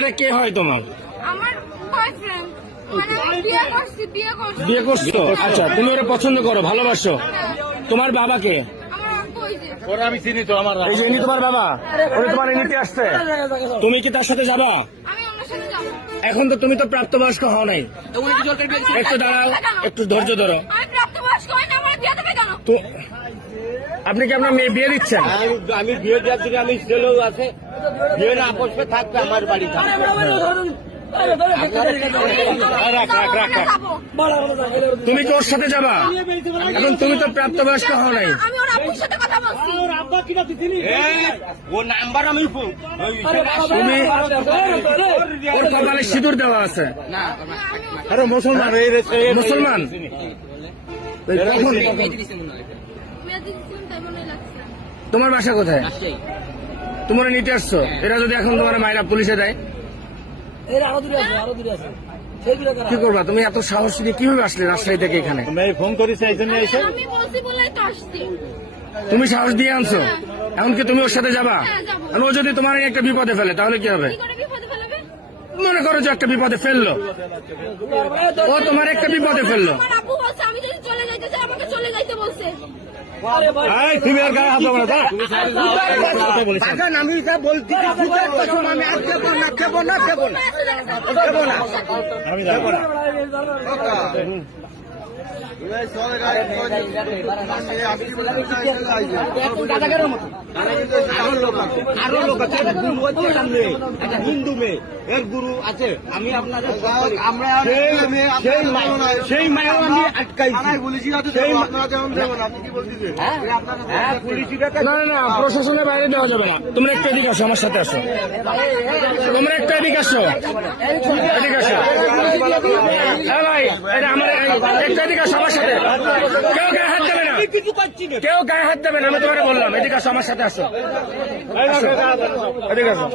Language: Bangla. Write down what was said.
এটা কে হয় তোমার? আমার বয়ফ্রেন্ড, মানে আমি বিয়ে করছি। আচ্ছা, তুমি ওরা পছন্দ করো, ভালোবাসো। তোমার বাবাকে? আমার আব্বু ওই যে। ওরা আমি চিনি তো, আমার এই যে ইনি তোমার বাবা, উনি তোমার নিতে আসছে। তুমি কি তার সাথে যাবা? আমি ওনার সাথে যাবো। এখন তো তুমি তো প্রাপ্তবয়স্ক হও নাই। একটু দাঁড়াও, একটু ধৈর্য ধরো। আমি প্রাপ্তবয়স্ক হই না, আমার বিয়ে দেবে কেন? তো আপনি কি আপনার মেয়ে বিয়ে দিচ্ছেন? আমি বিয়ে দেওয়ার জন্য আমি ছেলেও আছে, বিয়ে না বসবে থাকবে আমার বাড়ি থাকবে। তুমি কি ওর সাথে যাবা? এখন তুমি তো প্রাপ্তবয়স্ক হও নাই। আমি ওর আব্বুর সাথে কথা বলছি। ও নাম্বার আমি তুমি ওর কপালে সিঁদুর দেওয়া আছে। আরে মুসলমান মুসলমান? কখন? মেয়ে দিচ্ছিলাম তাই মনে লাগছে। তোমার বাসা কোথায়? তোমরা নিতে আসছো, এরা যদি এখন তোমার মায়েরা পুলিশে দেয় কি করবা? তুমি এত সাহস নিয়ে কিভাবে আসলে রাজশাহী থেকে এখানে? ফোন করেছে এই জন্য এসে। আমি বলছি বলেই তো আসছি। তুমি সাহস দিয়ে আনছো, এখন কি তুমি ওর সাথে যাবা? হ্যাঁ, যাবো। আর ও যদি তোমার একটা বিপদে ফেলে তাহলে কি হবে? কি করে বিপদে ফেলবে? মনে করো যে একটা বিপদে ফেললো, ও তোমার একটা বিপদে ফেললো। আমার আব্বু বলছে আমি যদি চলে যাইতে চাই আমাকে চলে যাইতে বলছে। তুমি আর গায়ে হাত দেবো না, দাঁড়া। আমি যা বলছি আমি আর খেবো না, খেবো না, খেবো না, খেবো না, আমি যাবো না। আরো লোক আছে, গুরু আছে সামনে, একটা হিন্দু মেয়ে, এর গুরু আছে। আমি আপনাদের সেই মায়ের আমি আটকাইছি। না না না, প্রশাসনের বাইরে দেওয়া যাবে না। তোমরা একটু এদিকে আসো, আমার সাথে আসো। তোমরা একটু এদিকে আসো, এদিকে আসো। হ্যাঁ ভাই, এটা আমার একটু এদিকে আসো আমার সাথে। কেউ গায়ে হাত দেবে না, কেউ গায়ে হাত দেবে না, আমি তোমাকে বললাম। এদিকে আসো, আমার সাথে আসো, এদিকে আসো।